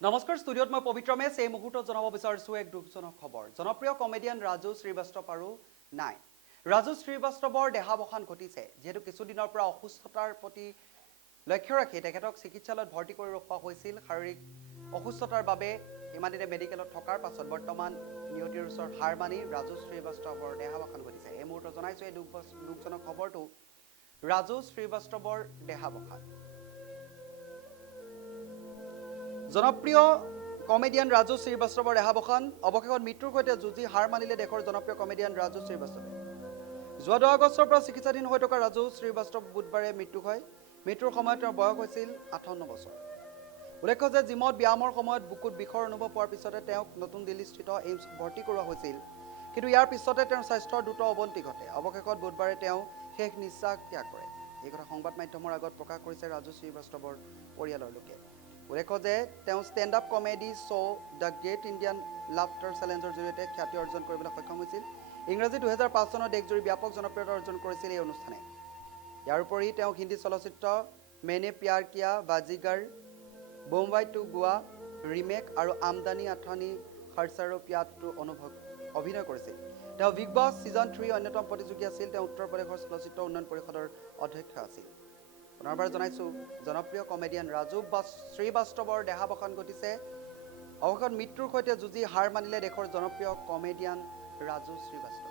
নমস্কাৰ ষ্টুডিঅ'ত মই পবিত্ৰ মেছ এই মুহূৰ্তত জনাব বিচাৰিছোঁ এক দুখজনক খবৰ জনপ্ৰিয় কমেডিয়ান ৰাজু শ্ৰীবাস্তৱ আৰু নাই ৰাজু শ্ৰীবাস্তৱৰ দেহাৱসান ঘটিছে যেহেতু কিছুদিনৰ পৰা অসুস্থতাৰ প্ৰতি লক্ষ্য ৰাখি তেখেতক চিকিৎসালয়ত ভৰ্তি কৰি ৰখা হৈছিল শাৰীৰিক অসুস্থতাৰ বাবে ইমান দিনে মেডিকেলত থকাৰ পাছত বৰ্তমান নিয়তিৰ ওচৰত হাৰ মানি ৰাজু শ্ৰীবাস্তৱৰ দেহাৱসান ঘটিছে এই মুহূৰ্তত জনাইছোঁ এই দুখজনক খবৰটো ৰাজু শ্ৰীবাস্তৱৰ দেহাৱসান জনপ্ৰিয় কমেডিয়ান ৰাজু শ্ৰীবাস্তৱৰ দেহাৱসান অৱশেষত মৃত্যুৰ সৈতে যুঁজি হাৰ মানিলে দেশৰ জনপ্ৰিয় কমেডিয়ান ৰাজু শ্ৰীবাস্তৱে যোৱা 10 আগষ্টৰ পৰা চিকিৎসাধীন হৈ থকা ৰাজু শ্ৰীবাস্তৱ বুধবাৰে মৃত্যু হয় মৃত্যুৰ সময়ত তেওঁৰ বয়স হৈছিল 58 বছৰ উল্লেখ্য যে জিমত ব্যায়ামৰ সময়ত বুকুত বিষৰ অনুভৱ হোৱাৰ পিছতে তেওঁক নতুন দিল্লীস্থিত এইমছত ভৰ্তি কৰোৱা হৈছিল কিন্তু ইয়াৰ পিছতে তেওঁৰ স্বাস্থ্যৰ দ্ৰুত অৱনতি ঘটে অৱশেষত বুধবাৰে তেওঁ শেষ নিশ্বাস ত্যাগ কৰে এই কথা সংবাদ মাধ্যমৰ আগত প্ৰকাশ কৰিছে ৰাজু শ্ৰীবাস্তৱৰ পৰিয়ালৰ লোকে উল্লেখ্য যে তেওঁ stand up comedy show' the great Indian laughter চেলেঞ্জৰ জৰিয়তে খ্যাতি অৰ্জন কৰিবলৈ সক্ষম হৈছিল ইংৰাজী 2005 চনত দেশজুৰি ব্যাপক জনপ্ৰিয়তা অৰ্জন কৰিছিল এই অনুষ্ঠানে ইয়াৰ উপৰি তেওঁ হিন্দী চলচ্চিত্ৰ মেনে প্যাৰ কিয়া বাজিগাৰ বোম্বাই টু গোৱা ৰিমেক আৰু আমদানি আঠানি খৰচাৰো প্যাতটো অভিনয় কৰিছিল তেওঁ বিগ বছ ছিজন 3 অন্যতম প্ৰতিযোগী আছিল তেওঁ উত্তৰ প্ৰদেশৰ চলচ্চিত্ৰ উন্নয়ন পৰিষদৰ অধ্যক্ষ আছিল পুনৰবাৰ জনাইছোঁ জনপ্ৰিয় কমেডিয়ান ৰাজু শ্ৰীবাস্তৱৰ দেহাৱসান ঘটিছে অৱশেষত মৃত্যুৰ সৈতে যুঁজি হাৰ মানিলে দেশৰ জনপ্ৰিয় কমেডিয়ান ৰাজু শ্ৰীবাস্তৱ